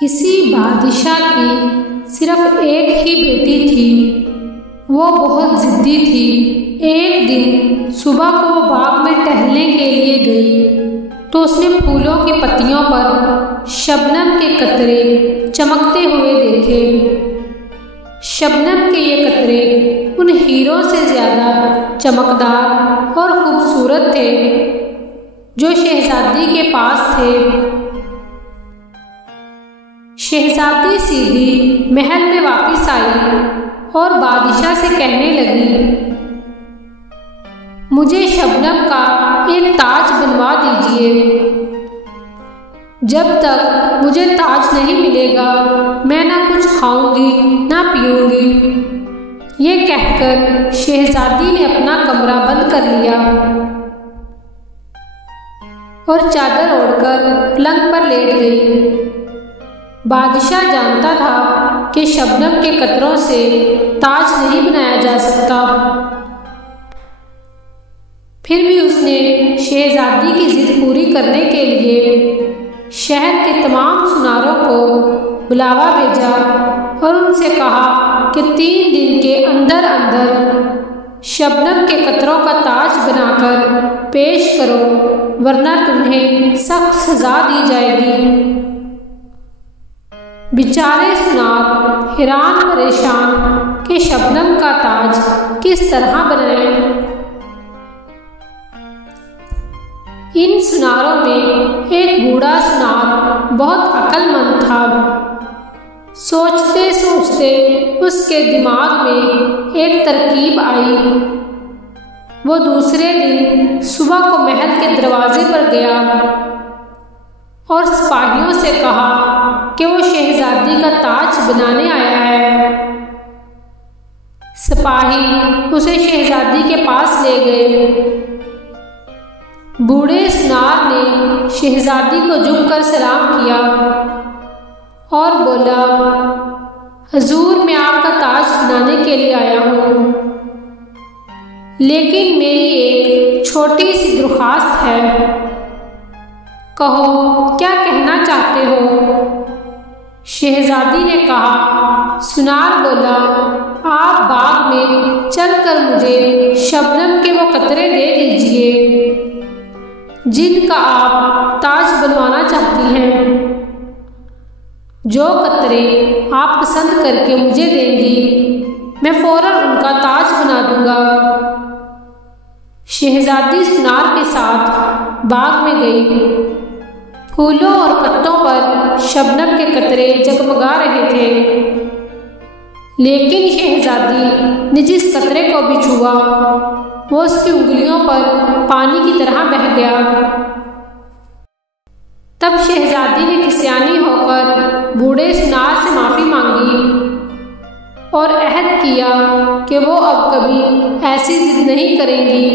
किसी बादशाह की सिर्फ एक ही बेटी थी। वो बहुत जिद्दी थी। एक दिन सुबह को वो बाग में टहलने के लिए गई तो उसने फूलों की पत्तियों पर शबनम के कतरे चमकते हुए देखे। शबनम के ये कतरे उन हीरों से ज्यादा चमकदार और खूबसूरत थे जो शहजादी के पास थे। शहजादी सीधी महल में वापस आई और बादशाह से कहने लगी, मुझे शबनम का एक ताज बनवा दीजिए। जब तक मुझे ताज नहीं मिलेगा मैं ना कुछ खाऊंगी ना पीऊंगी। ये कहकर शहजादी ने अपना कमरा बंद कर लिया और चादर ओढ़कर पलंग पर लेट गई। बादशाह जानता था कि शबनम के कतरों से ताज नहीं बनाया जा सकता। फिर भी उसने शहजादी की जिद पूरी करने के लिए शहर के तमाम सुनारों को बुलावा भेजा और उनसे कहा कि 3 दिन के अंदर अंदर शबनम के कतरों का ताज बनाकर पेश करो, वरना तुम्हें सख्त सजा दी जाएगी। बेचारे सुनार हैरान परेशान कि शबनम का ताज किस तरह बनाएं। इन सुनारों में एक बूढ़ा सुनार बहुत अक्लमंद था। सोचते सोचते उसके दिमाग में एक तरकीब आई। वो दूसरे दिन सुबह को महल के दरवाजे पर गया और सिपाहियों से कहा कि वो शहजादी का ताज बनाने आया है। सिपाही उसे शहजादी के पास ले गए। बूढ़े सुनार ने शहजादी को झुककर सलाम किया और बोला, हजूर मैं आपका ताज बनाने के लिए आया हूँ, लेकिन मेरी एक छोटी सी दरख्वास्त है। कहो क्या कहना चाहते हो? शहजादी ने कहा। सुनार बोला, आप बाग में चलकर मुझे शबनम के वो कतरे दे दीजिए जिनका आप ताज बनवाना चाहती हैं। जो कतरे आप पसंद करके मुझे देंगी मैं फौरन उनका ताज बना दूंगा। शहजादी सुनार के साथ बाग में गई। फूलों और पत्तों पर शबनम के कतरे जगमगा रहे थे, लेकिन शहजादी ने जिस कतरे को भी छुआ वो उसकी उंगलियों पर पानी की तरह बह गया। तब शहजादी ने खिसियानी होकर बूढ़े सुनार से माफी मांगी और अहद किया कि वो अब कभी ऐसी जिद नहीं करेंगी।